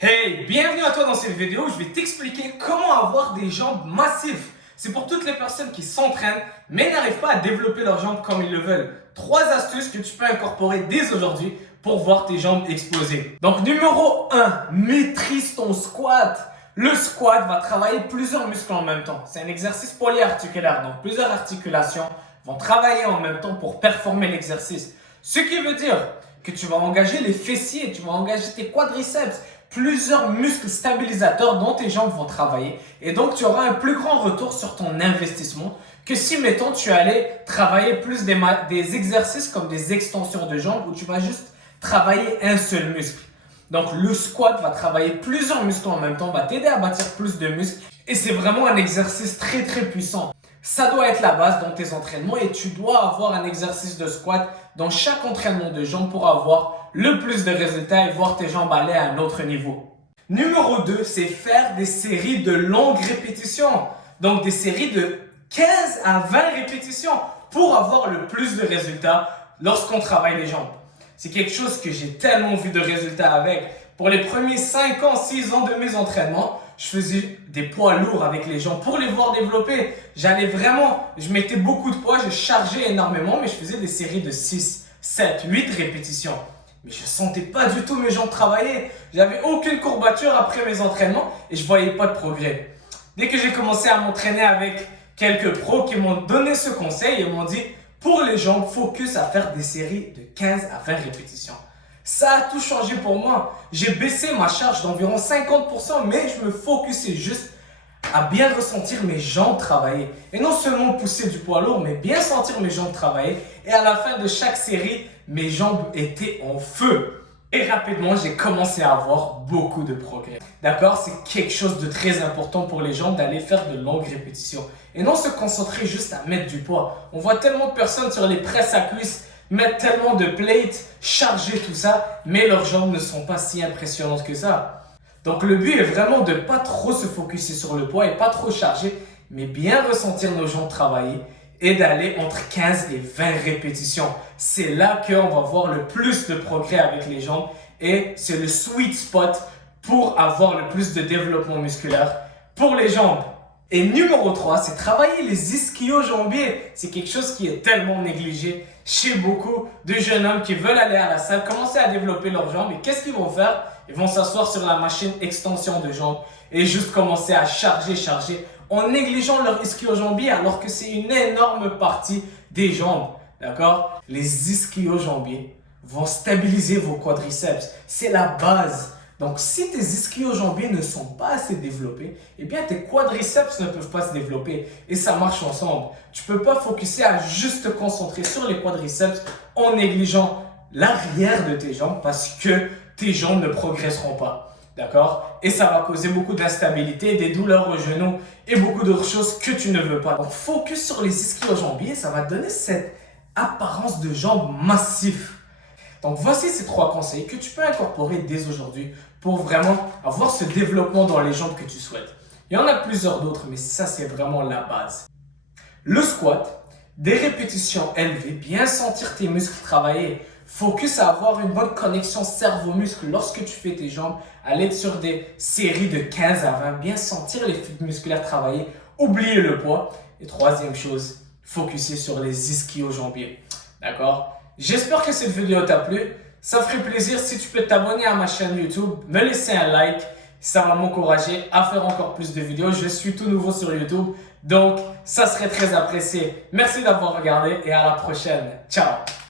Hey, bienvenue à toi dans cette vidéo où je vais t'expliquer comment avoir des jambes massives. C'est pour toutes les personnes qui s'entraînent mais n'arrivent pas à développer leurs jambes comme ils le veulent. 3 astuces que tu peux incorporer dès aujourd'hui pour voir tes jambes exploser. Donc numéro 1, maîtrise ton squat. Le squat va travailler plusieurs muscles en même temps. C'est un exercice polyarticulaire, donc plusieurs articulations vont travailler en même temps pour performer l'exercice. Ce qui veut dire que tu vas engager les fessiers, tu vas engager tes quadriceps, plusieurs muscles stabilisateurs dont tes jambes vont travailler. Et donc, tu auras un plus grand retour sur ton investissement que si, mettons, tu allais travailler plus des exercices comme des extensions de jambes où tu vas juste travailler un seul muscle. Donc, le squat va travailler plusieurs muscles en même temps, va t'aider à bâtir plus de muscles. Et c'est vraiment un exercice très, très puissant. Ça doit être la base dans tes entraînements et tu dois avoir un exercice de squat dans chaque entraînement de jambes pour avoir le plus de résultats et voir tes jambes aller à un autre niveau. Numéro 2, c'est faire des séries de longues répétitions. Donc des séries de 15 à 20 répétitions pour avoir le plus de résultats lorsqu'on travaille les jambes. C'est quelque chose que j'ai tellement vu de résultats avec. Pour les premiers 5 ans, 6 ans de mes entraînements, je faisais des poids lourds avec les jambes pour les voir développer. Je mettais beaucoup de poids, je chargeais énormément, mais je faisais des séries de 6, 7, 8 répétitions. Mais je sentais pas du tout mes jambes travailler. J'avais aucune courbature après mes entraînements et je voyais pas de progrès. Dès que j'ai commencé à m'entraîner avec quelques pros qui m'ont donné ce conseil et m'ont dit, pour les jambes, focus à faire des séries de 15 à 20 répétitions. Ça a tout changé pour moi. J'ai baissé ma charge d'environ 50%, mais je me focusais juste à bien ressentir mes jambes travailler. Et non seulement pousser du poids lourd, mais bien sentir mes jambes travailler. Et à la fin de chaque série, mes jambes étaient en feu. Et rapidement, j'ai commencé à avoir beaucoup de progrès. D'accord? C'est quelque chose de très important pour les jambes d'aller faire de longues répétitions. Et non se concentrer juste à mettre du poids. On voit tellement de personnes sur les presses à cuisses mettre tellement de plates, charger tout ça, mais leurs jambes ne sont pas si impressionnantes que ça. Donc le but est vraiment de ne pas trop se focuser sur le poids et pas trop charger, mais bien ressentir nos jambes travailler et d'aller entre 15 et 20 répétitions. C'est là qu'on va voir le plus de progrès avec les jambes et c'est le sweet spot pour avoir le plus de développement musculaire pour les jambes. Et numéro 3, c'est travailler les ischio-jambiers. C'est quelque chose qui est tellement négligé chez beaucoup de jeunes hommes qui veulent aller à la salle, commencer à développer leurs jambes. Et qu'est-ce qu'ils vont faire? Ils vont s'asseoir sur la machine extension de jambes et juste commencer à charger en négligeant leur ischio-jambier alors que c'est une énorme partie des jambes. D'accord? Les ischio-jambiers vont stabiliser vos quadriceps. C'est la base. Donc, si tes ischio-jambiers ne sont pas assez développés, eh bien, tes quadriceps ne peuvent pas se développer et ça marche ensemble. Tu peux pas focuser à juste te concentrer sur les quadriceps en négligeant l'arrière de tes jambes parce que tes jambes ne progresseront pas. D'accord? Et ça va causer beaucoup d'instabilité, des douleurs aux genoux et beaucoup d'autres choses que tu ne veux pas. Donc, focus sur les ischio-jambiers, ça va te donner cette apparence de jambes massives. Donc, voici ces 3 conseils que tu peux incorporer dès aujourd'hui pour vraiment avoir ce développement dans les jambes que tu souhaites. Il y en a plusieurs d'autres, mais ça, c'est vraiment la base. Le squat, des répétitions élevées, bien sentir tes muscles travailler. Focus à avoir une bonne connexion cerveau-muscle lorsque tu fais tes jambes. Aller sur des séries de 15 à 20, bien sentir les fibres musculaires travailler. Oublier le poids. Et troisième chose, focuser sur les ischio-jambiers. D'accord? J'espère que cette vidéo t'a plu. Ça ferait plaisir si tu peux t'abonner à ma chaîne YouTube, me laisser un like. Ça va m'encourager à faire encore plus de vidéos. Je suis tout nouveau sur YouTube, donc ça serait très apprécié. Merci d'avoir regardé et à la prochaine. Ciao!